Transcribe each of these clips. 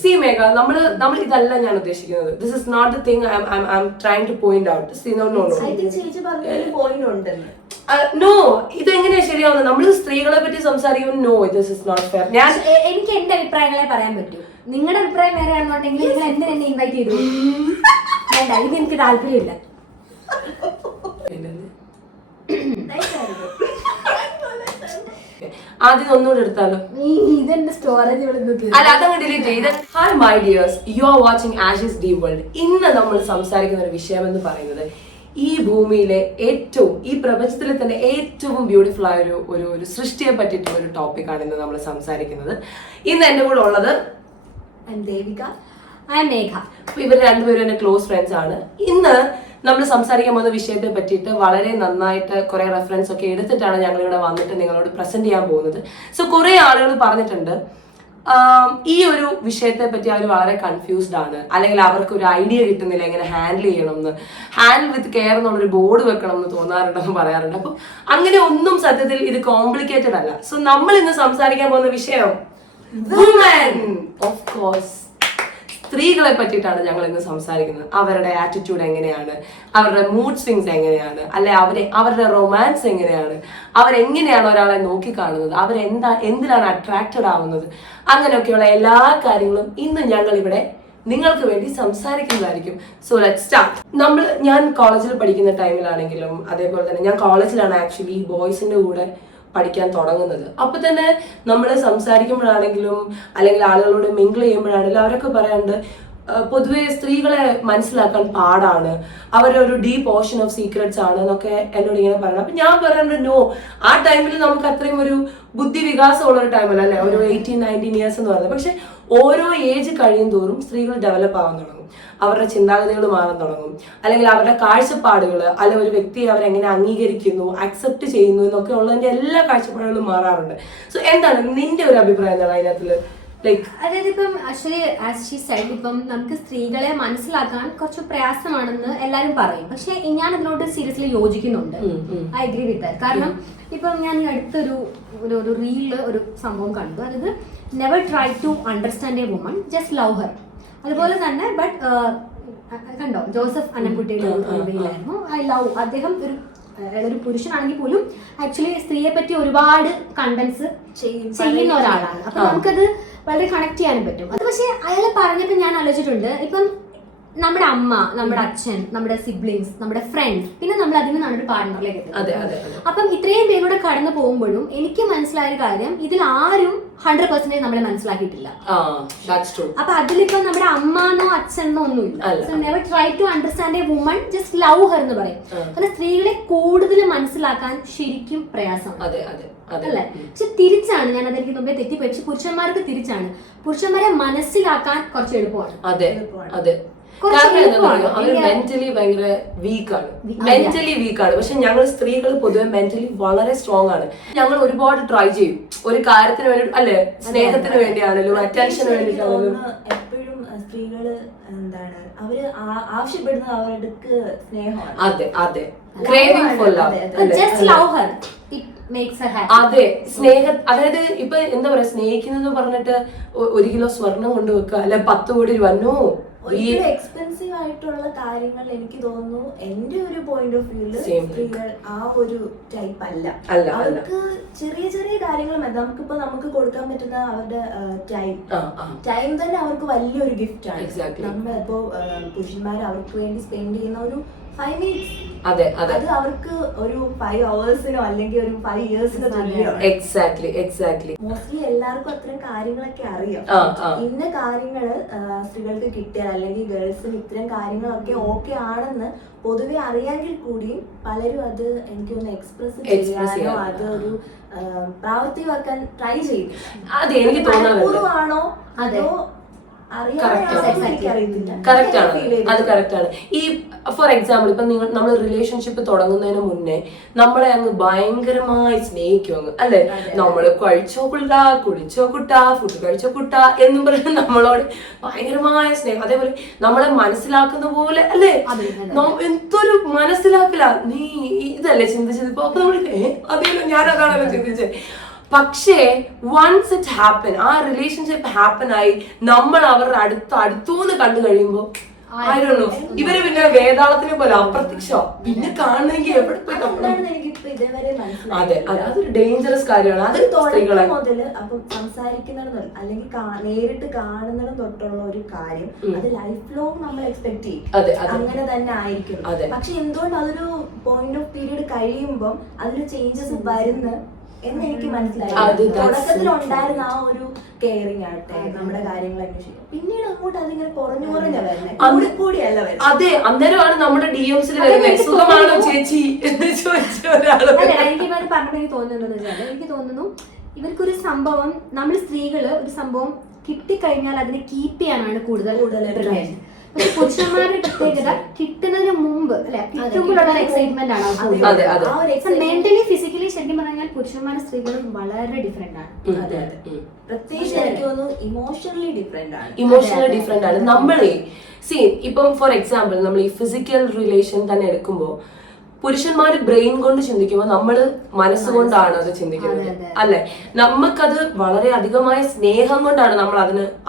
C മേഘ, നമ്മൾ ഇതല്ല ഞാൻ ഉദ്ദേശിക്കുന്നത്. This is not the thing I am trying to point out. See no no no no, ഇതെങ്ങനെയാ ശരിയാവുന്നത്? നമ്മൾ സ്ത്രീകളെ പറ്റി സംസാരിക്കുമ്പോൾ no, this is not fair. എനിക്ക് എന്റെ അഭിപ്രായങ്ങളെ പറയാൻ പറ്റൂ. നിങ്ങളുടെ അഭിപ്രായം വേറെ ആണെന്നുണ്ടെങ്കിൽ നിങ്ങൾ എന്തിനാ എന്നെ ഇൻവൈറ്റ് ചെയ്തു? വേണ്ട, ഇത് എനിക്ക് താല്പര്യമില്ല. ആദ്യം ഒന്നുകൂടെ എടുത്താലോ? ഇതെന്റെ സ്റ്റോറേജ് അല്ല, അതങ്ങ് ഡിലീറ്റ് ചെയ്ത്. Hi my dears, you are watching Ashi's deep world. ഇന്ന് നമ്മൾ സംസാരിക്കുന്ന ഒരു വിഷയം എന്ന് പറയുന്നത് ഈ ഭൂമിയിലെ ഏറ്റവും, ഈ പ്രപഞ്ചത്തിലെ തന്നെ ഏറ്റവും ബ്യൂട്ടിഫുൾ ആയ ഒരു സൃഷ്ടിയെ പറ്റിയിട്ടുള്ള ഒരു ടോപ്പിക്കാണ് ഇന്ന് നമ്മൾ സംസാരിക്കുന്നത്. ഇന്ന് എന്റെ കൂടെ ഉള്ളത് ദേവിക, മേഘ. ഇവർ രണ്ടുപേരും എന്റെ ക്ലോസ് ഫ്രണ്ട്സ് ആണ്. ഇന്ന് നമ്മൾ സംസാരിക്കാൻ പോകുന്ന വിഷയത്തെ പറ്റിയിട്ട് വളരെ നന്നായിട്ട് കുറെ റെഫറൻസ് ഒക്കെ എടുത്തിട്ടാണ് ഞങ്ങൾ ഇവിടെ വന്നിട്ട് നിങ്ങളോട് പ്രസന്റ് ചെയ്യാൻ പോകുന്നത്. സോ കുറെ ആളുകൾ പറഞ്ഞിട്ടുണ്ട് ഈ ഒരു വിഷയത്തെ പറ്റി അവർ വളരെ കൺഫ്യൂസ്ഡ് ആണ്, അല്ലെങ്കിൽ അവർക്ക് ഒരു ഐഡിയ കിട്ടുന്നില്ല എങ്ങനെ ഹാൻഡിൽ ചെയ്യണം എന്ന്. ഹാൻഡിൽ വിത്ത് കെയർ എന്നുള്ളൊരു ബോർഡ് വെക്കണം എന്ന് തോന്നാറുണ്ടെന്ന് പറയാറുണ്ട്. അപ്പം അങ്ങനെ ഒന്നും സത്യത്തിൽ ഇത് കോംപ്ലിക്കേറ്റഡ് അല്ല. സോ നമ്മൾ ഇന്ന് സംസാരിക്കാൻ പോകുന്ന വിഷയം വുമൻ, ഓഫ് കോഴ്സ് സ്ത്രീകളെ പറ്റിയിട്ടാണ് ഞങ്ങൾ ഇന്ന് സംസാരിക്കുന്നത്. അവരുടെ ആറ്റിറ്റ്യൂഡ് എങ്ങനെയാണ്, അവരുടെ മൂഡ് സ്വിങ്സ് എങ്ങനെയാണ്, അല്ലെ അവരുടെ റൊമാൻസ് എങ്ങനെയാണ്, അവരെങ്ങനെയാണ് ഒരാളെ നോക്കിക്കാണുന്നത്, എന്തിനാണ് അട്രാക്റ്റഡ് ആവുന്നത്, അങ്ങനെയൊക്കെയുള്ള എല്ലാ കാര്യങ്ങളും ഇന്ന് ഞങ്ങൾ ഇവിടെ നിങ്ങൾക്ക് വേണ്ടി സംസാരിക്കുന്നതായിരിക്കും. So let's start. ഞാൻ കോളേജിൽ പഠിക്കുന്ന ടൈമിലാണെങ്കിലും, അതേപോലെ തന്നെ ഞാൻ കോളേജിലാണ് ആക്ച്വലി ബോയ്സിന്റെ കൂടെ പഠിക്കാൻ തുടങ്ങുന്നത്. അപ്പൊ തന്നെ നമ്മൾ സംസാരിക്കുമ്പോഴാണെങ്കിലും അല്ലെങ്കിൽ ആളുകളോട് മിങ്കിൾ ചെയ്യുമ്പോഴാണെങ്കിലും അവരൊക്കെ പറയാറുണ്ട് പൊതുവെ സ്ത്രീകളെ മനസ്സിലാക്കാൻ പാടാണ്, അവരുടെ ഒരു ഡീപ്പ് ഓഷൻ ഓഫ് സീക്രട്സ് ആണ് എന്നൊക്കെ എന്നോട് ഇങ്ങനെ പറയണം. അപ്പൊ ഞാൻ പറയാറുണ്ട് നോ, ആ ടൈമിൽ നമുക്ക് അത്രയും ഒരു ബുദ്ധി വികാസമുള്ള ഒരു ടൈമല്ല, അല്ലെ, ഒരു 18-19 ഇയേഴ്സ് എന്ന് പറയുന്നത്. പക്ഷെ ഓരോ ഏജ് കഴിയും തോറും സ്ത്രീകൾ ഡെവലപ്പ് ആവാൻ തുടങ്ങും, അവരുടെ ചിന്താഗതികൾ മാറാൻ തുടങ്ങും, അല്ലെങ്കിൽ അവരുടെ കാഴ്ചപ്പാടുകൾ, അല്ലെ ഒരു വ്യക്തിയെ അവരെങ്ങനെ അംഗീകരിക്കുന്നു, അക്സെപ്റ്റ് ചെയ്യുന്നു എന്നൊക്കെ ഉള്ളതിന്റെ എല്ലാ കാഴ്ചപ്പാടുകളും മാറാറുണ്ട്. സോ എന്താണ് നിന്റെ ഒരു അഭിപ്രായം എന്താണ് അതിനകത്ത്? അതായത് ഇപ്പം ആക്ച്വലി ആസ് ഷീ സൈഡ്, ഇപ്പം നമുക്ക് സ്ത്രീകളെ മനസ്സിലാക്കാൻ കുറച്ച് പ്രയാസമാണെന്ന് എല്ലാവരും പറയും. പക്ഷെ ഞാൻ അതിനോട് സീരിയസ്ലി യോജിക്കുന്നുണ്ട്. I agree with that. കാരണം ഇപ്പം ഞാൻ ഈ അടുത്തൊരു റീലില് ഒരു സംഭവം കണ്ടു. അതായത് never try to understand a woman, just love her. അതുപോലെ തന്നെ ബട്ട് കണ്ടോ, ജോസഫ് അന്നംകുട്ടിയുടെ റീലായിരുന്നു. ഐ ലവ്, അദ്ദേഹം ഒരു പുരുഷനാണെങ്കിൽ പോലും ആക്ച്വലി സ്ത്രീയെ പറ്റി ഒരുപാട് കണ്ടന്റ്സ് ചെയ്യുന്ന ഒരാളാണ്. അപ്പൊ നമുക്കത് വളരെ കണക്ട് ചെയ്യാനും പറ്റും. അത് പക്ഷെ അയാൾ പറഞ്ഞപ്പോൾ ഞാൻ ആലോചിച്ചിട്ടുണ്ട്, ഇപ്പം നമ്മുടെ അമ്മ, നമ്മുടെ അച്ഛൻ, നമ്മുടെ സിബ്ലിങ്സ്, നമ്മുടെ ഫ്രണ്ട്സ്, പിന്നെ നമ്മൾ അതിൽ നിന്നാണ് ഒരു പാർട്ണറിലേക്ക് എത്തുന്നത്. അപ്പം ഇത്രയും പേരുടെ കടന്നു പോകുമ്പോഴും എനിക്ക് മനസ്സിലായ കാര്യം, ഇതിൽ ആരും 100% നമ്മളെ മനസ്സിലാക്കിയിട്ടില്ല. അപ്പൊ അതിലിപ്പോ നമ്മുടെ അമ്മന്നോ അച്ഛനോ ഒന്നുമില്ല. So never try to understand a woman, just love her എന്ന് പറയും. കാരണം സ്ത്രീകളെ കൂടുതൽ മനസ്സിലാക്കാൻ ശരിക്കും പ്രയാസമാണ്, അല്ലേ? പക്ഷെ തിരിച്ചാണ്, ഞാൻ അതെനിക്ക് മുമ്പേ തെറ്റിപ്പോയി. പക്ഷെ പുരുഷന്മാർക്ക് തിരിച്ചാണ്, പുരുഷന്മാരെ മനസ്സിലാക്കാൻ കുറച്ച് എളുപ്പമാണ്. അവര് മെന്റലി ഭയങ്കര വീക്കാണ്. പക്ഷെ ഞങ്ങൾ സ്ത്രീകൾ പൊതുവെ മെന്റലി വളരെ സ്ട്രോങ് ആണ്. ഞങ്ങൾ ഒരുപാട് ട്രൈ ചെയ്യും ഒരു കാര്യത്തിന് വേണ്ടി, അല്ലെ, സ്നേഹത്തിന് വേണ്ടിയാണെങ്കിലും അറ്റൻഷന് വേണ്ടിയിട്ടാണെങ്കിലും. എപ്പോഴും സ്ത്രീകള് എന്താണ് അവര് ആവശ്യപ്പെടുന്നത് അവർക്ക് സ്നേഹമാണ്. അതെ ക്രേവിംഗ് ഫോർ ലവ്. അതെ, അതായത് ഇപ്പൊ എന്താ പറയാ, സ്നേഹിക്കുന്നത് പറഞ്ഞിട്ട് 1 കിലോ സ്വർണം കൊണ്ടുവെക്കുക, അല്ലെ 10 കോടി രൂപ. നോ, എക്സ്പെൻസീവ് ആയിട്ടുള്ള കാര്യങ്ങൾ എനിക്ക് തോന്നുന്നു എന്റെ ഒരു പോയിന്റ് ഓഫ് വ്യൂല് സ്ത്രീകൾ ആ ഒരു ടൈപ്പ് അല്ല. അവർക്ക് ചെറിയ ചെറിയ കാര്യങ്ങൾ മതി. നമുക്ക് കൊടുക്കാൻ പറ്റുന്ന അവരുടെ ടൈം തന്നെ അവർക്ക് വലിയൊരു ഗിഫ്റ്റ് ആണ്. നമ്മളിപ്പോ പുരുഷന്മാർ അവർക്ക് വേണ്ടി സ്പെൻഡ് ചെയ്യുന്ന ഒരു 5 minutes, അത് അവർക്ക് ഒരു 5 hours-നോ അല്ലെങ്കിൽ ഒരു 5 years-നോ തുല്യമാണ്. എക്സാക്ട്ലി. മോസ്റ്റ്ലി എല്ലാവർക്കും അത്തരം കാര്യങ്ങളൊക്കെ അറിയാം. ഇന്ന കാര്യങ്ങള് സ്ത്രീകൾക്ക് കിട്ടിയാൽ അല്ലെങ്കിൽ ഗേൾസിന് ഇത്തരം കാര്യങ്ങളൊക്കെ ഓക്കെ ആണെന്ന് പൊതുവെ അറിയാമെങ്കിൽ കൂടിയും പലരും അത് എനിക്കൊന്ന് എക്സ്പ്രസ് ചെയ്യാനോ അതൊരു പ്രാവർത്തികമാക്കാൻ ട്രൈ ചെയ്യും. അതെ, എനിക്ക് തോന്നുന്നു അതോ കറക്റ്റ് ആണ്. അത് കറക്റ്റ് ആണ്. ഈ ഫോർ എക്സാമ്പിൾ ഇപ്പൊ നമ്മൾ റിലേഷൻഷിപ്പ് തുടങ്ങുന്നതിന് മുന്നേ നമ്മളെ അങ്ങ് ഭയങ്കരമായി സ്നേഹിക്കും അങ്ങ്, അല്ലെ? നമ്മള് കഴിച്ചോ കുട്ടാ, കുടിച്ചോ കുട്ടാ, ഫുഡ് കഴിച്ചോ കുട്ടാ എന്നും പറഞ്ഞ് നമ്മളോട് ഭയങ്കരമായ സ്നേഹം. അതേപോലെ നമ്മളെ മനസ്സിലാക്കുന്ന പോലെ, അല്ലെ? എന്തൊരു മനസ്സിലാക്കില്ല, നീ ഇതല്ലേ ചിന്തിച്ചത് ഇപ്പൊ. അപ്പൊ നമ്മൾ അതേല്ലോ, ഞാൻ അതാണല്ലോ ചിന്തിച്ചത്. പക്ഷേ വൺസ് ഇറ്റ് ഹാപ്പൻ, ആ റിലേഷൻഷിപ്പ് ഹാപ്പൻ ആയി, നമ്മൾ അവരുടെ അടുത്തൂന്ന് കണ്ടു കഴിയുമ്പോ ആയിരുന്നു ഇവര് പിന്നെ വേതാളത്തിനെ പോലെ അപ്രത്യക്ഷ, പിന്നെ കാണണമെങ്കിൽ എവിടെ പോയി അതെ അതൊരു ഡേഞ്ചറസ് കാര്യമാണ്. അത് സ്ത്രീകളെ മുതല് അപ്പം സംസാരിക്കുന്നിടം അല്ലെങ്കിൽ നേരിട്ട് കാണുന്നിടം തൊട്ടുള്ള ഒരു കാര്യം അത് ലൈഫ് ലോങ് നമ്മൾ എക്സ്പെക്ട് ചെയ്യും അങ്ങനെ തന്നെ ആയിരിക്കും. പക്ഷെ എന്തുകൊണ്ട് അതൊരു പോയിന്റ് ഓഫ് പീരീഡ് കഴിയുമ്പോൾ അതിൽ ചേഞ്ചസ് വരുന്ന എന്ന് എനിക്ക് മനസ്സിലായി. തുടക്കത്തിൽ ഉണ്ടായിരുന്ന ആ ഒരു കെയറിങ് ആട്ടെ, നമ്മുടെ കാര്യങ്ങൾ അന്വേഷിക്കും, പിന്നീട് അങ്ങോട്ട് അതിങ്ങനെ കുറഞ്ഞു വരുന്നത് കൂടിയല്ല വരുന്നത്. അതെ, അന്നേരമാണ് നമ്മുടെ DMs-ൽ വരുന്നത് സുഖമാണോ ചേച്ചി എന്ന് ചോദിച്ച ഒരാള്. എനിക്ക് തോന്നുന്നു ഇവർക്കൊരു സംഭവം, നമ്മൾ സ്ത്രീകള് ഒരു സംഭവം കിട്ടിക്കഴിഞ്ഞാൽ അതിനെ കീപ്പ് ചെയ്യാനാണ് കൂടുതൽ പക്ഷെ പുരുഷന്മാരുടെ പ്രത്യേകത കിട്ടുന്നതിന് മുമ്പ് അല്ലെ, കിട്ടുമ്പോഴുള്ള എക്സൈറ്റ്മെന്റ് ആണ്. മെന്റലി ഫിസിക്കലി ശരിക്കും പറഞ്ഞാൽ പുരുഷന്മാരും സ്ത്രീകളും വളരെ ഡിഫറെന്റ് ആണ്. ഇമോഷണലി ഡിഫറെന്റ് ആണ്. നമ്മളെ ഇപ്പം ഫോർ എക്സാമ്പിൾ നമ്മൾ ഈ ഫിസിക്കൽ റിലേഷൻ തന്നെ എടുക്കുമ്പോ പുരുഷന്മാര് ബ്രെയിൻ കൊണ്ട് ചിന്തിക്കുമ്പോൾ നമ്മള് മനസ്സുകൊണ്ടാണ് അത് ചിന്തിക്കുന്നത് അല്ലെ. നമുക്കത് വളരെ അധികമായ സ്നേഹം കൊണ്ടാണ് നമ്മൾ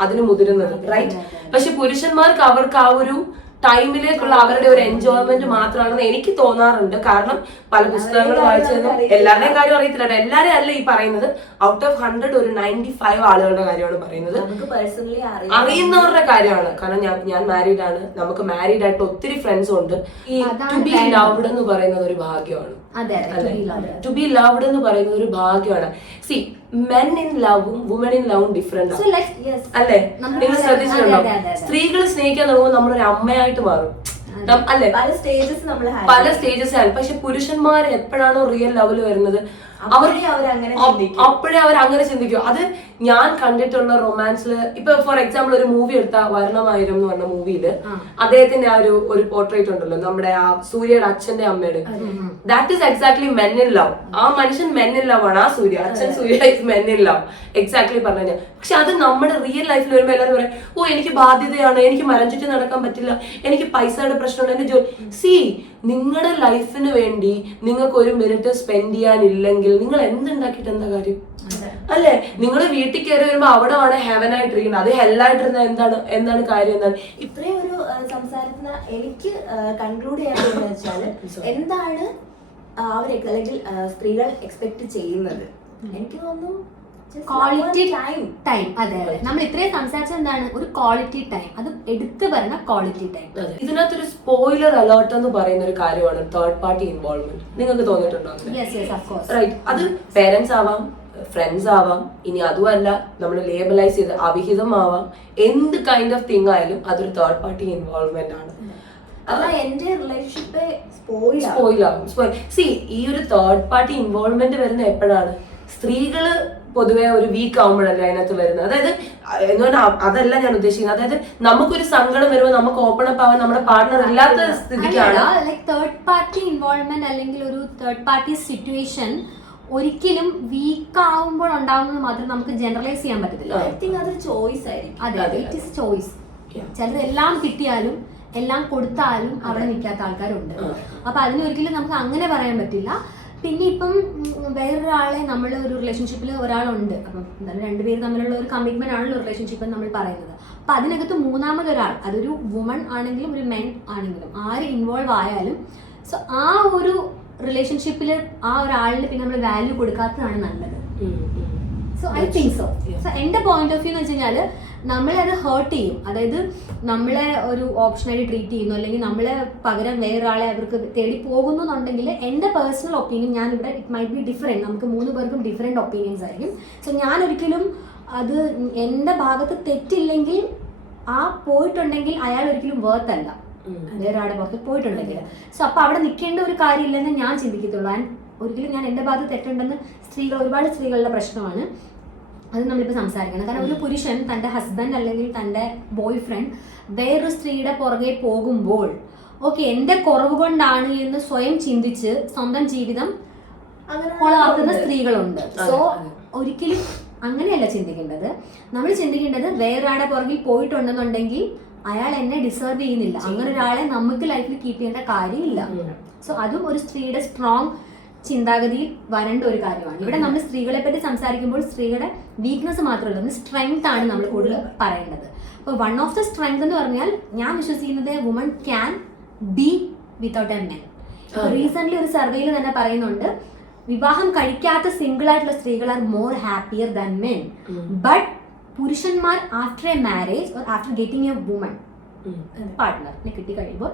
അതിന് മുതിരുന്നത്, റൈറ്റ്? പക്ഷെ പുരുഷന്മാർക്ക് അവർക്ക് ആ ഒരു ടൈമിലേക്കുള്ള അവരുടെ ഒരു എൻജോയ്മെന്റ് മാത്രമാണെന്ന് എനിക്ക് തോന്നാറുണ്ട്. കാരണം പല പുസ്തകങ്ങൾ വായിച്ചതും എല്ലാവരുടെയും കാര്യം അറിയത്തില്ല, എല്ലാവരും അല്ല ഈ പറയുന്നത്. ഔട്ട് ഓഫ് 100 ഒരു 95 ആളുകളുടെ കാര്യമാണ് പറയുന്നത്, അറിയുന്നവരുടെ കാര്യമാണ്. കാരണം ഞാൻ മാരീഡ് ആണ്, നമുക്ക് മാരീഡ് ആയിട്ട് ഒത്തിരി ഫ്രണ്ട്സും ഉണ്ട്. ഈ ടു ബി ലവ്ഡ് എന്ന് പറയുന്നത് ഒരു ഭാഗ്യമാണ്. ടു ബി ലവ്ഡ് എന്ന് പറയുന്നത് ഒരു ഭാഗ്യമാണ്. സി മെൻ ഇൻ ലവും വുമൻ ഇൻ ലവും ഡിഫറെന്റ് അല്ലേ? നിങ്ങൾ ശ്രദ്ധിച്ചിട്ടുണ്ടോ? സ്ത്രീകൾ സ്നേഹിക്കാൻ തുടങ്ങുമ്പോൾ നമ്മളൊരു അമ്മയായിട്ട് മാറും അല്ലെ, പല സ്റ്റേജസ്. പക്ഷെ പുരുഷന്മാർ എപ്പോഴാണോ റിയൽ ലവില് വരുന്നത് അപ്പോഴേ അവർ അങ്ങനെ ചിന്തിക്കും. അത് ഞാൻ കണ്ടിട്ടുള്ള റൊമാൻസില് ഇപ്പൊ ഫോർ എക്സാമ്പിൾ ഒരു മൂവി എടുത്ത വർണ്ണമായിരം എന്ന് പറഞ്ഞ മൂവിയില് അദ്ദേഹത്തിന്റെ ആ ഒരു പോർട്രേറ്റ് ഉണ്ടല്ലോ, നമ്മുടെ ആ സൂര്യയുടെ അച്ഛന്റെ അമ്മയുടെ, that is exactly men in love. ആ മനുഷ്യൻ മെൻ ഇൻ ലവ് ആണ്, ആ അച്ഛൻ Surya is men in love, exactly പറഞ്ഞു. പക്ഷെ അത് നമ്മുടെ റിയൽ ലൈഫിൽ വരുമ്പോൾ എല്ലാവരും പറയും, ഓ എനിക്ക് ബാധ്യതയാണ്, എനിക്ക് മരം ചുറ്റി നടക്കാൻ പറ്റില്ല, എനിക്ക് പൈസയുടെ പ്രശ്നമുണ്ട്, എന്റെ ജോലി. നിങ്ങളുടെ ലൈഫിന് വേണ്ടി നിങ്ങൾക്ക് ഒരു മിനിറ്റ് സ്പെൻഡ് ചെയ്യാനില്ലെങ്കിൽ നിങ്ങൾ എന്തുണ്ടാക്കിയിട്ട് എന്താ കാര്യം അല്ലെ? നിങ്ങൾ വീട്ടിൽ കയറി വരുമ്പോ അവിടെ ആണ് ഹെവൻ ആയിട്ടിരിക്കുന്നത്, അത് ഹെല്ലായിട്ടിരുന്ന എന്താണ് കാര്യം? എന്താണ് ഇത്രയും ഒരു സംസാരത്തിന് എനിക്ക് കൺക്ലൂഡ് ചെയ്യാൻ വെച്ചാല് എന്താണ് അവർ അല്ലെങ്കിൽ സ്ത്രീകൾ എക്സ്പെക്ട് ചെയ്യുന്നത്? എനിക്ക് തോന്നുന്നു ക്വാളിറ്റി ടൈം. അതെ, നമ്മൾ ഇത്രയും സംസാരിച്ചത് എന്താണ്? ഒരു ക്വാളിറ്റി ടൈം, അത് എടുത്തു പറഞ്ഞ ക്വാളിറ്റി ടൈം. ഇതിനകത്തൊരു സ്പോയിലർ അലേർട്ട് എന്ന് പറയുന്ന ഒരു കാര്യമാണ് തേർഡ് പാർട്ടി ഇൻവോൾവ്മെന്റ്. നിങ്ങൾക്ക് തോന്നിയിട്ടുണ്ടോ? റൈറ്റ്. അത് പേരൻസ് ആവാം, ഫ്രണ്ട്സ് ആവാം, ഇനി അതുമല്ല നമ്മൾ ലേബലൈസ് ചെയ്ത് അവിഹിതമാവാം, എന്ത് കൈൻഡ് ഓഫ് തിങ് ആയാലും അതൊരു തേർഡ് പാർട്ടി ഇൻവോൾവ്മെന്റ് ആണ്. എന്റെ റിലേഷൻഷിപ്പ് ഈ ഒരു തേർഡ് പാർട്ടി ഇൻവോൾവ്മെന്റ് വരുന്ന എപ്പോഴാണ്? സ്ത്രീകള് പൊതുവെ ഒരു വീക്ക് ആവുമ്പോഴല്ലേ അതിനകത്ത് വരുന്നത്. അതായത് എന്തുകൊണ്ട് അതല്ല ഞാൻ ഉദ്ദേശിക്കുന്നത്, അതായത് നമുക്കൊരു സങ്കടം വരുമ്പോൾ നമുക്ക് ഓപ്പൺ അപ്പ് ആവാൻ നമ്മുടെ പാർട്ണർ ഇല്ലാത്ത സ്ഥിതിക്കാണ്. തേർഡ് പാർട്ടി ഇൻവോൾവ്മെന്റ് അല്ലെങ്കിൽ ഒരു തേർഡ് പാർട്ടി സിറ്റുവേഷൻ ഒരിക്കലും വീക്ക് ആവുമ്പോൾ ഉണ്ടാവുന്നത് മാത്രം നമുക്ക് ജനറലൈസ് ചെയ്യാൻ പറ്റത്തില്ല. ഐ തിങ്ക് അതൊരു ചോയ്സ് ആയിരിക്കും. അതെ, ഇറ്റ് ഈസ് ചോയ്സ്. ചിലത് എല്ലാം കിട്ടിയാലും എല്ലാം കൊടുത്താലും അവിടെ നിൽക്കാത്ത ആൾക്കാരുണ്ട്. അപ്പൊ അതിനൊരിക്കലും നമുക്ക് അങ്ങനെ പറയാൻ പറ്റില്ല. പിന്നെ ഇപ്പം വേറൊരാളെ നമ്മൾ ഒരു റിലേഷൻഷിപ്പിൽ ഒരാളുണ്ട്, അപ്പം എന്തായാലും രണ്ടുപേരും തമ്മിലുള്ള ഒരു കമ്മിറ്റ്മെന്റ് ആണല്ലോ റിലേഷൻഷിപ്പ് എന്ന് നമ്മൾ പറയുന്നത്. അപ്പൊ അതിനകത്ത് മൂന്നാമതൊരാൾ, അതൊരു വുമൺ ആണെങ്കിലും ഒരു മെൻ ആണെങ്കിലും ആര് ഇൻവോൾവ് ആയാലും, സോ ആ ഒരു റിലേഷൻഷിപ്പിൽ ആ ഒരാളിന് പിന്നെ നമ്മൾ വാല്യൂ കൊടുക്കാത്തതാണ് നല്ലത്. So I think so. So എന്റെ പോയിന്റ് ഓഫ് വ്യൂ എന്ന് വെച്ച് കഴിഞ്ഞാൽ നമ്മളെ അത് ഹേർട്ട് ചെയ്യും. അതായത് നമ്മളെ ഒരു ഓപ്ഷനായിട്ട് ട്രീറ്റ് ചെയ്യുന്നു, അല്ലെങ്കിൽ നമ്മളെ പകരം വേറൊരാളെ അവർക്ക് തേടി പോകുന്നു എന്നുണ്ടെങ്കിൽ എൻ്റെ പേഴ്സണൽ ഒപ്പീനിയൻ, ഞാനിവിടെ ഇറ്റ് മൈറ്റ് ബി ഡിഫറെൻറ്റ്, നമുക്ക് 3 പേർക്കും ഡിഫറെൻറ്റ് ഒപ്പീനിയൻസ് ആയിരിക്കും. സോ ഞാൻ ഒരിക്കലും അത് എൻ്റെ ഭാഗത്ത് തെറ്റില്ലെങ്കിൽ ആ പോയിട്ടുണ്ടെങ്കിൽ അയാൾ ഒരിക്കലും വേർത്ത് അല്ല വേറൊരാളുടെ പുറത്ത് പോയിട്ടുണ്ടെങ്കിൽ. സോ അപ്പോൾ അവിടെ നിൽക്കേണ്ട ഒരു കാര്യമില്ലെന്ന് ഞാൻ ചിന്തിക്കത്തുള്ളൂ. ആൻഡ് ഒരിക്കലും ഞാൻ എൻ്റെ ഭാഗത്ത് തെറ്റുണ്ടെന്ന് ഒരുപാട് സ്ത്രീകളുടെ പ്രശ്നമാണ്, അത് നമ്മളിപ്പോൾ സംസാരിക്കണം. കാരണം ഒരു പുരുഷൻ തൻ്റെ ഹസ്ബൻഡ് അല്ലെങ്കിൽ തൻ്റെ ബോയ് ഫ്രണ്ട് വേറൊരു സ്ത്രീയുടെ പുറകെ പോകുമ്പോൾ ഓക്കെ എൻ്റെ കുറവ് കൊണ്ടാണ് എന്ന് സ്വയം ചിന്തിച്ച് സ്വന്തം ജീവിതം കൊളാക്കുന്ന സ്ത്രീകളുണ്ട്. സോ ഒരിക്കലും അങ്ങനെയല്ല ചിന്തിക്കേണ്ടത്. നമ്മൾ ചിന്തിക്കേണ്ടത് വേറൊരാളുടെ പുറകിൽ പോയിട്ടുണ്ടെന്നുണ്ടെങ്കിൽ അയാൾ എന്നെ ഡിസേർവ് ചെയ്യുന്നില്ല, അങ്ങനെ ഒരാളെ നമുക്ക് ലൈഫിൽ കീപ്പ് ചെയ്യേണ്ട കാര്യമില്ല. സോ അതും ഒരു സ്ത്രീയുടെ സ്ട്രോങ് ചിന്താഗതിയിൽ വരേണ്ട ഒരു കാര്യമാണ്. ഇവിടെ നമ്മൾ സ്ത്രീകളെ പറ്റി സംസാരിക്കുമ്പോൾ സ്ത്രീകളുടെ വീക്ക്നെസ് മാത്രമല്ല, സ്ട്രെങ്ത് ആണ് നമ്മൾ കൂടുതൽ പറയേണ്ടത്. അപ്പോൾ വൺ ഓഫ് ദ സ്ട്രെങ്ത് എന്ന് പറഞ്ഞാൽ ഞാൻ വിശ്വസിക്കുന്നത് woman can be without a men. Recent ഒരു സർവേയിൽ തന്നെ പറയുന്നുണ്ട്, വിവാഹം കഴിക്കാത്ത സിംഗിൾ ആയിട്ടുള്ള സ്ത്രീകൾ are more happier than men. But പുരുഷന്മാർ after a marriage or after getting a woman പാർട്ട്ണറിനെ കിട്ടി കഴിയുമ്പോൾ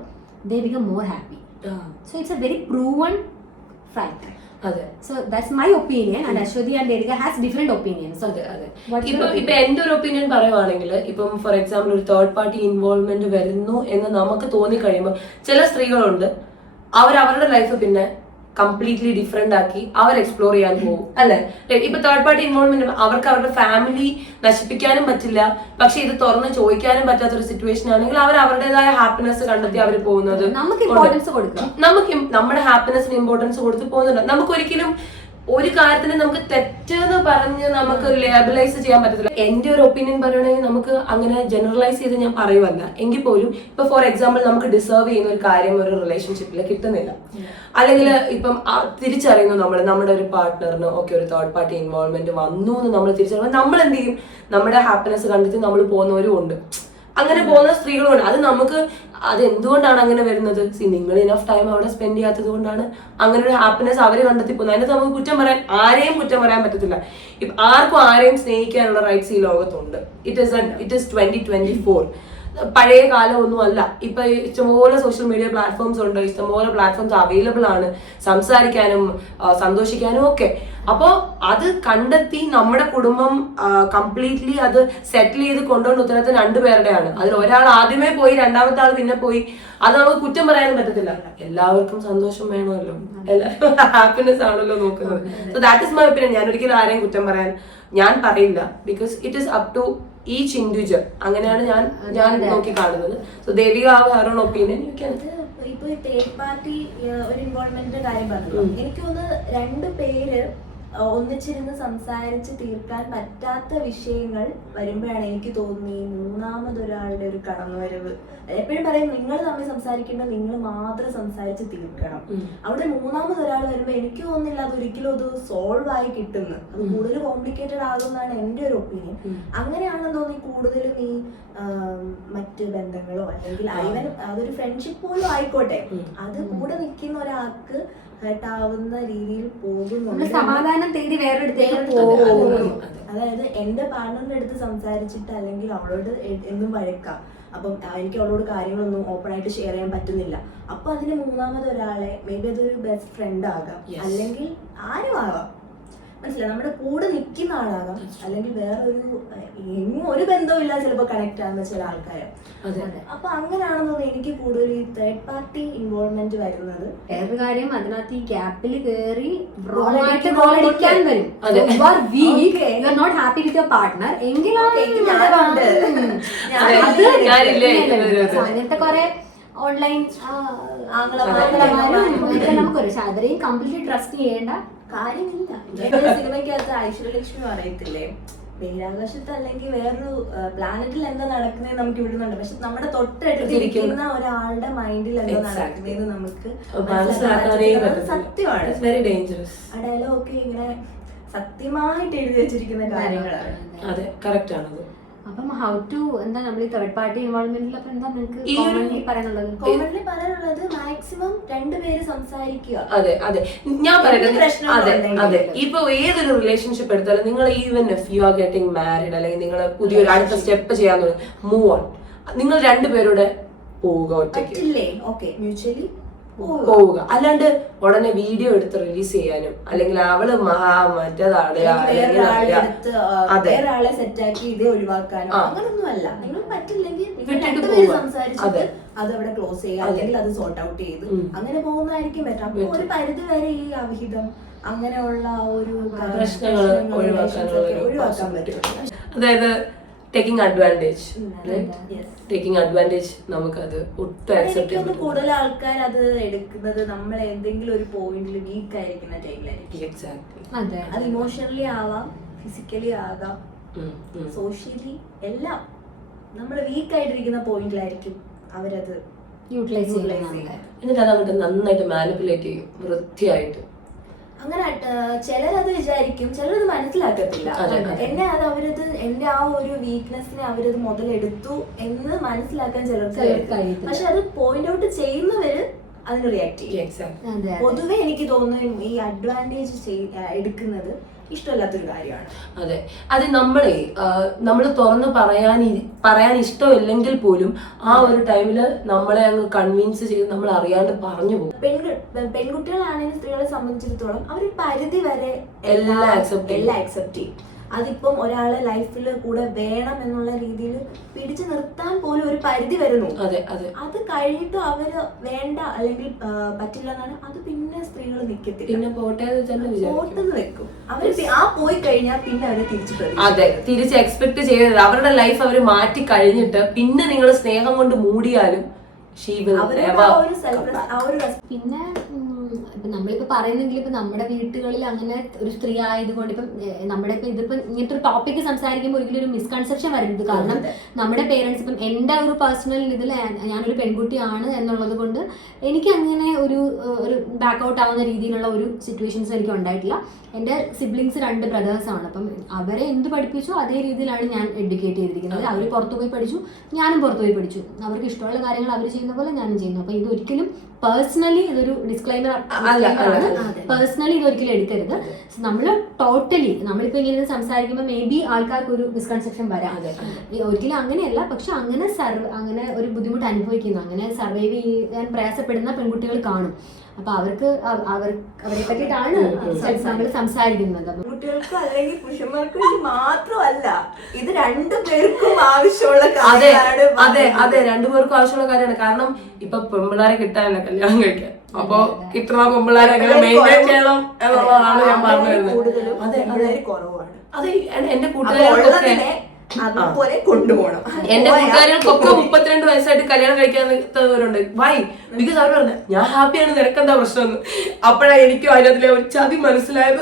they become more happy. So it's a very proven fact. So that's my opinion and Ashwati and Dedika has different opinions. ഇപ്പൊ എന്റെ ഒരു opinion പറയുവാണെങ്കിൽ, ഇപ്പം for example ഒരു third party involvement വരുന്നു എന്ന് നമുക്ക് തോന്നി കഴിയുമ്പോൾ ചില സ്ത്രീകളുണ്ട് അവരുടെ ലൈഫ് പിന്നെ കംപ്ലീറ്റ്ലി ഡിഫറെന്റ് ആക്കി അവർ എക്സ്പ്ലോർ ചെയ്യാൻ പോകും അല്ലെ. ഇപ്പൊ തേർഡ് പാർട്ടി ഇൻവോൾവ്മെന്റ് അവർക്ക് അവരുടെ ഫാമിലി നശിപ്പിക്കാനും പറ്റില്ല, പക്ഷെ ഇത് തുറന്ന് ചോദിക്കാനും പറ്റാത്തൊരു സിറ്റുവേഷൻ ആണെങ്കിൽ അവർ അവരുടേതായ ഹാപ്പിനെസ് കണ്ടെത്തി അവർ പോകുന്നത്. നമുക്ക് നമ്മുടെ ഹാപ്പിനെസിന് ഇമ്പോർട്ടൻസ് കൊടുത്ത് പോകുന്നുണ്ട്. നമുക്ക് ഒരിക്കലും ഒരു കാര്യത്തിന് നമുക്ക് തെറ്റെന്ന് പറഞ്ഞ് നമുക്ക് ലേബലൈസ് ചെയ്യാൻ പറ്റത്തില്ല. എന്റെ ഒരു ഒപ്പീനിയൻ പറയണമെങ്കിൽ നമുക്ക് അങ്ങനെ ജനറലൈസ് ചെയ്ത് ഞാൻ പറയുമല്ല എങ്കിൽ പോലും ഇപ്പൊ ഫോർ എക്സാമ്പിൾ നമുക്ക് ഡിസേർവ് ചെയ്യുന്ന ഒരു കാര്യം ഒരു റിലേഷൻഷിപ്പിൽ കിട്ടുന്നില്ല, അല്ലെങ്കിൽ ഇപ്പം തിരിച്ചറിയുന്നു നമ്മുടെ ഒരു പാർട്ട്ണറിന് ഓക്കെ ഒരു തേർഡ് പാർട്ടി ഇൻവോൾവ്മെന്റ് വന്നു എന്ന് നമ്മൾ തിരിച്ചറിയുമ്പോൾ നമ്മൾ എന്ത് ചെയ്യും, നമ്മുടെ ഹാപ്പിനെസ് കണ്ടെത്തി നമ്മൾ പോകുന്നവരും ഉണ്ട്, അങ്ങനെ പോകുന്ന സ്ത്രീകളുണ്ട്. അത് നമുക്ക് അത് എന്തുകൊണ്ടാണ് അങ്ങനെ വരുന്നത്? നിങ്ങൾ ഇനഫ് ടൈം അവിടെ സ്പെൻഡ് ചെയ്യാത്തത് കൊണ്ടാണ് അങ്ങനെ ഒരു ഹാപ്പിനെസ് അവർ കണ്ടെത്തി പോകുന്നത്. അതിനകത്ത് നമുക്ക് ആരെയും കുറ്റം പറയാൻ പറ്റത്തില്ല. ഇപ്പൊ ആർക്കും ആരെയും സ്നേഹിക്കാനുള്ള റൈറ്റ്സ് ഈ ലോകത്തുണ്ട്. It is 2024. പഴയ കാലമൊന്നും അല്ല. ഇപ്പൊ ഇഷ്ടംപോലെ സോഷ്യൽ മീഡിയ പ്ലാറ്റ്ഫോംസ് ഉണ്ട്, ഇഷ്ടംപോലെ പ്ലാറ്റ്ഫോംസ് അവൈലബിൾ ആണ് സംസാരിക്കാനും സന്തോഷിക്കാനും ഒക്കെ. അപ്പോ അത് കണ്ടെത്തി നമ്മുടെ കുടുംബം കംപ്ലീറ്റ്ലി അത് സെറ്റിൽ ചെയ്ത് കൊണ്ടുപോകുന്ന ഉത്തരവാദിത്തം രണ്ടുപേരുടെയാണ്. അതിൽ ഒരാൾ ആദ്യമേ പോയി രണ്ടാമത്തെ ആൾ പിന്നെ പോയി, അത് നമുക്ക് കുറ്റം പറയാനും പറ്റത്തില്ല. എല്ലാവർക്കും സന്തോഷം വേണമല്ലോ, എല്ലാവരും ഹാപ്പിനെസ് ആണല്ലോ നോക്കുന്നത്. So that is my opinion. ഞാൻ ഒരിക്കലും ആരെയും കുറ്റം പറയാൻ ഞാൻ പറയില്ല, because it is up to each individual. അങ്ങനെയാണ് ഞാൻ നോക്കി കാണുന്നത്. So Devika have her own opinion. ഇപ്പൊ തേർഡ് പാർട്ടി ഒരു ഇൻവോൾവ്മെന്റിന്റെ കാര്യം പറഞ്ഞു. എനിക്ക് തോന്നുന്നു രണ്ടു പേര് ഒന്നിച്ചിരുന്ന് സംസാരിച്ച് തീർക്കാൻ പറ്റാത്ത വിഷയങ്ങൾ വരുമ്പോഴാണ് എനിക്ക് തോന്നി മൂന്നാമതൊരാളുടെ ഒരു കടന്നുവരവ്. എപ്പോഴും പറയും നിങ്ങൾ തമ്മിൽ സംസാരിക്കേണ്ട, നിങ്ങൾ മാത്രം സംസാരിച്ച് തീർക്കണം. അവിടെ മൂന്നാമതൊരാൾ വരുമ്പോൾ എനിക്ക് തോന്നുന്നില്ല അതൊരിക്കലും അത് സോൾവ് ആയി കിട്ടുന്നു. അത് കൂടുതൽ കോംപ്ലിക്കേറ്റഡ് ആകുന്നതാണ് എന്റെ ഒരു ഒപ്പീനിയൻ. അങ്ങനെയാണെന്ന് തോന്നി കൂടുതലും ഈ മറ്റ് ബന്ധങ്ങളോ അല്ലെങ്കിൽ ഈവൻ അതൊരു ഫ്രണ്ട്ഷിപ്പ് പോലും ആയിക്കോട്ടെ, അത് കൂടെ നിൽക്കുന്ന ഒരാൾക്ക് ഹേർട്ടാവുന്ന രീതിയിൽ പോകുന്നുണ്ട്. സമാധാനം തേടി വേറെടുത്തേക്ക് അതായത് എന്റെ പാർട്ണറിന്റെ അടുത്ത് സംസാരിച്ചിട്ട് അല്ലെങ്കിൽ അവളോട് എന്നും വഴക്കാം, അപ്പം എനിക്ക് അവളോട് കാര്യങ്ങളൊന്നും ഓപ്പൺ ആയിട്ട് ഷെയർ ചെയ്യാൻ പറ്റുന്നില്ല. അപ്പൊ അതിന് മൂന്നാമതൊരാളെ മേ ബി അതൊരു ബെസ്റ്റ് ഫ്രണ്ട് ആകാം, അല്ലെങ്കിൽ ആരും ആവാം, മനസ്സിലായി, നമ്മുടെ കൂടെ നിൽക്കുന്ന ആളാകാം, അല്ലെങ്കിൽ വേറെ ഒരു ബന്ധവുമില്ല ചിലപ്പോൾ കണക്ട് ആകുന്ന ചില ആൾക്കാരെ. അപ്പൊ അങ്ങനെയാണെന്ന് എനിക്ക് കൂടുതൽ ഈ തേർഡ് പാർട്ടി ഇൻവോൾവ്മെന്റ് വരുന്നത്. വേറൊരു കാര്യം, അതിനകത്ത് ഈ ഗ്യാപ്പിൽ കയറി ഗോളടിക്കാൻ വരും. Not happy with your partner എങ്കിലും അങ്ങനത്തെ കുറെ ഓൺലൈൻ നമുക്കൊരു അവരെയും കംപ്ലീറ്റ്ലി ട്രസ്റ്റ് ചെയ്യേണ്ട കാര്യമില്ല. സിനിമയ്ക്കകത്ത് ഐശ്വര്യലക്ഷ്മി പറയത്തില്ലേ, ബഹിരാകാശത്ത് അല്ലെങ്കിൽ വേറൊരു പ്ലാനറ്റിൽ എന്താ നടക്കുന്നത് നമുക്ക് ഇവിടുന്നുണ്ട്, പക്ഷെ നമ്മുടെ തൊട്ടടുത്തിരിക്കുന്ന ഒരാളുടെ മൈൻഡിൽ എന്താ നടക്കുന്നത് നമുക്ക് സത്യമാണ്. ആ ഡയലോഗ് ഒക്കെ ഇങ്ങനെ സത്യമായിട്ട് എഴുതി വെച്ചിരിക്കുന്ന കാര്യങ്ങളാണ്. അതെ, കറക്റ്റ് ആണ്. അപ്പം ഹൗ ടു എന്താ നമ്മൾ ഈ തേർഡ് പാർട്ടി ഇൻവോൾവ്മെന്റിൽ അപ്പൊ എന്താ നിങ്ങൾക്ക് കോമൺലി പറയാനുള്ളത് മാക്സിമം രണ്ടുപേര് സംസാരിക്കുക. അതെ അതെ, ഞാൻ പറയട്ടെ. അതെ, ഇപ്പൊ ഏതൊരു റിലേഷൻഷിപ്പ് എടുത്താലും നിങ്ങൾ even if you are getting married അല്ലെങ്കിൽ നിങ്ങൾ പുതിയൊരു അടുത്ത സ്റ്റെപ്പ് ചെയ്യാൻ തുടങ്ങി, മൂവ് ഓൺ. നിങ്ങൾ രണ്ടുപേരുടെ പോവുക, ഒറ്റയ്ക്ക് പോവുക. അല്ലാണ്ട് ഉടനെ വീഡിയോ എടുത്ത് റിലീസ് ചെയ്യാനും അല്ലെങ്കിൽ അവള് മറ്റേതാണ് വേറൊരാളെ സെറ്റാക്കി ഇത് ഒഴിവാക്കാനോ അങ്ങനൊന്നും അല്ല. നിങ്ങൾ പറ്റില്ലെങ്കിൽ സംസാരിച്ചിട്ട് അത് അവിടെ ക്ലോസ് ചെയ്യുക, അല്ലെങ്കിൽ അത് സോർട്ട് ഔട്ട് ചെയ്ത് അങ്ങനെ പോകുന്നതായിരിക്കും ബെറ്റർ. അപ്പൊ ഒരു പരിധി വരെ ഈ അവിഹിതം അങ്ങനെയുള്ള ഒരു പ്രശ്നങ്ങൾ ഒഴിവാക്കാൻ പറ്റും. അതായത് ടേക്കിംഗ് അഡ്വാൻറ്റേജ് നമുക്കത് ഒട്ടും അക്സെപ്റ്റ് ചെയ്യാൻ പറ്റില്ല. കൂടുതൽ ആൾക്കാർ അത് എടുക്കുന്നത് നമ്മൾ എന്തെങ്കിലും ഒരു പോയിന്റിൽ വീക്ക് ആയിരിക്കുന്ന ടൈമിലായിരിക്കും. എക്സാക്ട്ലി. അത് ഇമോഷണലി ആവാം, ഫിസിക്കലി ആകാം, സോഷ്യലി എല്ലാം. നമ്മൾ വീക്ക് ആയിട്ടിരിക്കുന്ന പോയിന്റിലായിരിക്കും അവരത് യൂട്ടിലൈസ് ചെയ്യുന്നത്. എന്നിട്ട് അത് അങ്ങോട്ട് നന്നായിട്ട് മാനിപ്പുലേറ്റ് ചെയ്യും, വൃത്തിയായിട്ട്. അങ്ങനെ ചിലരത് വിചാരിക്കും, ചിലരത് മനസ്സിലാക്കത്തില്ല. എന്നെ എന്റെ ആ ഒരു വീക്ക്നെസ്സിനെ അവരത് മുതലെടുത്തു എന്ന് മനസ്സിലാക്കാൻ ചിലർക്ക്. പക്ഷെ അത് പോയിന്റ് ഔട്ട് ചെയ്യുന്നവര് അതിന് റിയാക്ട് ചെയ്യും. പൊതുവെ എനിക്ക് തോന്നുന്നു ഈ അഡ്വാൻറ്റേജ് എടുക്കുന്നത് ഇഷ്ടമല്ലാത്തൊരു കാര്യമാണ്. അതെ, അത് നമ്മൾ തുറന്ന് പറയാൻ ഇഷ്ടമില്ലെങ്കിൽ പോലും ആ ഒരു ടൈമില് നമ്മളെ അങ്ങ് കൺവിൻസ് ചെയ്ത് നമ്മൾ അറിയാണ്ട് പറഞ്ഞു പോകും. പെൺകുട്ടികളാണെങ്കിലും സ്ത്രീകളെ സംബന്ധിച്ചിടത്തോളം അവർ പരിധി വരെ എല്ലാം അക്സെപ്റ്റ് ചെയ്യും. അതിപ്പം ഒരാളെ ലൈഫിൽ കൂടെ വേണം എന്നുള്ള രീതിയിൽ പിടിച്ചു നിർത്താൻ പോലും ഒരു പരിധി വരുന്നു. അത് കഴിഞ്ഞിട്ട് അവര് വേണ്ട അല്ലെങ്കിൽ പറ്റില്ല എന്നാണ്, അത് പിന്നെ സ്ത്രീകൾ നിൽക്കത്തില്ല, പിന്നെ പോട്ടെന്ന് വെക്കും. അവര് ആ പോയി കഴിഞ്ഞാൽ പിന്നെ അവര് തിരിച്ച് എക്സ്പെക്ട് ചെയ്തത് അവരുടെ ലൈഫ് അവര് മാറ്റി കഴിഞ്ഞിട്ട് പിന്നെ നിങ്ങൾ സ്നേഹം കൊണ്ട് മൂടിയാലും പിന്നെ ഇപ്പൊ നമ്മളിപ്പോ പറയുന്നെങ്കിൽ ഇപ്പൊ നമ്മുടെ വീട്ടുകളിൽ അങ്ങനെ ഒരു സ്ത്രീ ആയതുകൊണ്ട് ഇപ്പം നമ്മുടെ ഇപ്പൊ ഇതിപ്പോ ഇങ്ങനത്തെ ഒരു ടോപ്പിക്ക് സംസാരിക്കുമ്പോൾ ഒരിക്കലും ഒരു മിസ്കൺസെപ്ഷൻ വരുന്നത്. കാരണം നമ്മുടെ പേരൻസ് ഇപ്പം എന്റെ ഒരു പേഴ്സണൽ ഇതിൽ ഞാനൊരു പെൺകുട്ടിയാണ് എന്നുള്ളത് കൊണ്ട് എനിക്ക് അങ്ങനെ ഒരു ബാക്കൗട്ട് ആവുന്ന രീതിയിലുള്ള ഒരു സിറ്റുവേഷൻസ് എനിക്ക് ഉണ്ടായിട്ടില്ല. എൻ്റെ സിബ്ലിങ്സ് 2 ബ്രദേഴ്സാണ്. അപ്പം അവരെ എന്ത് പഠിപ്പിച്ചോ അതേ രീതിയിലാണ് ഞാൻ എഡ്യൂക്കേറ്റ് ചെയ്തിരിക്കുന്നത്. അവർ പുറത്തു പോയി പഠിച്ചു, ഞാനും പുറത്തു പോയി പഠിച്ചു. അവർക്ക് ഇഷ്ടമുള്ള കാര്യങ്ങൾ അവർ ചെയ്യുന്ന പോലെ ഞാനും ചെയ്യുന്നു. അപ്പൊ ഇത് ഒരിക്കലും പേഴ്സണലി ഇതൊരു ഡിസ്ക്ലൈമർ ആണ്, പേഴ്സണലി ഇതൊരിക്കലും എടുക്കരുത്. നമ്മൾ ടോട്ടലി നമ്മളിപ്പോ ഇങ്ങനെ സംസാരിക്കുമ്പോൾ മേ ബി ആൾക്കാർക്ക് ഒരു മിസ്കൺസെപ്ഷൻ വരാം. ഒരിക്കലും അങ്ങനെയല്ല, പക്ഷെ അങ്ങനെ ഒരു ബുദ്ധിമുട്ട് അനുഭവിക്കുന്നു, അങ്ങനെ സർവൈവ് ചെയ്യാൻ പ്രയാസപ്പെടുന്ന പെൺകുട്ടികൾ കാണും. അപ്പൊ അവരെ പറ്റിയിട്ടാണ് നമ്മൾ സംസാരിക്കുന്നത്. കുട്ടികൾക്ക് അല്ലെങ്കിൽ പുരുഷന്മാർക്ക് വേണ്ടി മാത്രമല്ല, ഇത് 2 പേർക്കും ആവശ്യമുള്ള അതെ 2 പേർക്കും ആവശ്യമുള്ള കാര്യമാണ്. കാരണം ഇപ്പൊ പെൺപിള്ളേരെ കിട്ടാനല്ല കല്യാണം കഴിക്കാൻ, അപ്പൊ കിട്ടുന്ന പെൺപിള്ളേരെ എങ്ങനെ മെയിൻറ്റെയിൻ ചെയ്യണം എന്നുള്ളതാണ് ഞാൻ പറഞ്ഞു വരുന്നത്. അതെ, എന്റെ കൂട്ടുകാർക്കൊക്കെ എന്റെ കൂട്ടുകാരികൾക്കൊക്കെ 32 വയസ്സായിട്ട് കല്യാണം കഴിക്കാത്തവരുണ്ട്. വൈ? ബിക്കോസ് അവർ പറഞ്ഞു ഞാൻ ഹാപ്പിയാണ്, നിനക്കെന്താ പ്രശ്നം. അപ്പോഴാണ് എനിക്കും അതിനകത്തിലെ ഒരു ചതി മനസ്സിലായത്.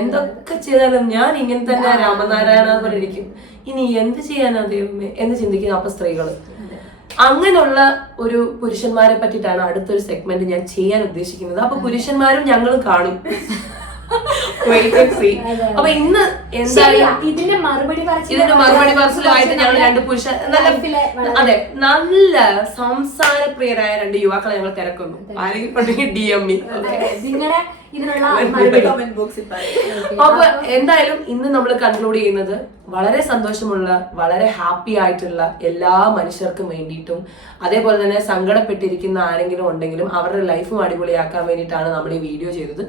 എന്തൊക്കെ ചെയ്താലും ഞാൻ ഇങ്ങനെ തന്നെ രാമനാരായണ പറഞ്ഞിരിക്കും, ഇനി എന്ത് ചെയ്യാനാ ദൈവമേ എന്ന് ചിന്തിക്കുന്ന അപ്പൊ സ്ത്രീകള്. അങ്ങനെയുള്ള ഒരു പുരുഷന്മാരെ പറ്റിയിട്ടാണ് അടുത്തൊരു സെഗ്മെന്റ് ഞാൻ ചെയ്യാൻ ഉദ്ദേശിക്കുന്നത്. അപ്പൊ പുരുഷന്മാരും ഞങ്ങളും കാണും. അപ്പൊ ഇന്ന് എന്തായാലും ഇതിന്റെ മറുപടി പറച്ചിലായിട്ട് ഞങ്ങൾ 2 പുരുഷ നല്ല സംസാരപ്രിയരായ 2 യുവാക്കളെ ഞങ്ങൾ തിരക്കുന്നു. ആരെങ്കിലും DME. അപ്പൊ എന്തായാലും ഇന്ന് നമ്മൾ കൺക്ലൂഡ് ചെയ്യുന്നത് വളരെ സന്തോഷമുള്ള, വളരെ ഹാപ്പി ആയിട്ടുള്ള എല്ലാ മനുഷ്യർക്കും വേണ്ടിയിട്ടും, അതേപോലെ തന്നെ സങ്കടപ്പെട്ടിരിക്കുന്ന ആരെങ്കിലും ഉണ്ടെങ്കിലും അവരുടെ ലൈഫും അടിപൊളിയാക്കാൻ വേണ്ടിയിട്ടാണ് നമ്മൾ ഈ വീഡിയോ ചെയ്തത്.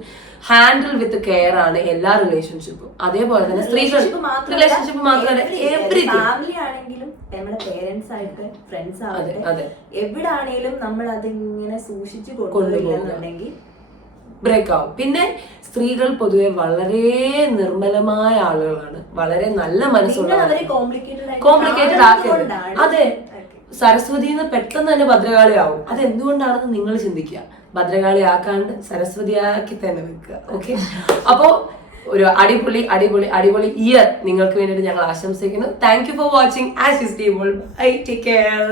ഹാൻഡിൽ വിത്ത് കെയർ ആണ് എല്ലാ റിലേഷൻഷിപ്പും. അതേപോലെ തന്നെ റിലേഷൻഷിപ്പ് മാത്രമല്ല, ഫാമിലി ആണെങ്കിലും നമ്മുടെ പേരൻസ് ആയിട്ട് ഫ്രണ്ട്സ് ആവട്ടെ, എവിടാണെങ്കിലും നമ്മൾ അതിങ്ങനെ സൂക്ഷിച്ചു കൊണ്ടുപോകുന്നുണ്ടെങ്കിൽ ബ്രേക്ക് ആവും. പിന്നെ സ്ത്രീകൾ പൊതുവെ വളരെ നിർമ്മലമായ ആളുകളാണ്, വളരെ നല്ല മനസ്സുള്ളവർ. കോംപ്ലിക്കേറ്റഡ് ആക്കരുത്. അതെ, സരസ്വതിന്ന് പെട്ടെന്ന് തന്നെ ഭദ്രകാളി ആവും. അതെന്തുകൊണ്ടാണെന്ന് നിങ്ങൾ ചിന്തിക്കുക. ഭദ്രകാളി ആക്കാണ്ട് സരസ്വതിയാക്കി തന്നെ വെക്കുക. ഓക്കെ, അപ്പോ ഒരു അടിപൊളി ഇയർ നിങ്ങൾക്ക് വേണ്ടിയിട്ട് ഞങ്ങൾ ആശംസിക്കുന്നു. Thank you for watching. As you stay. Bye, take care.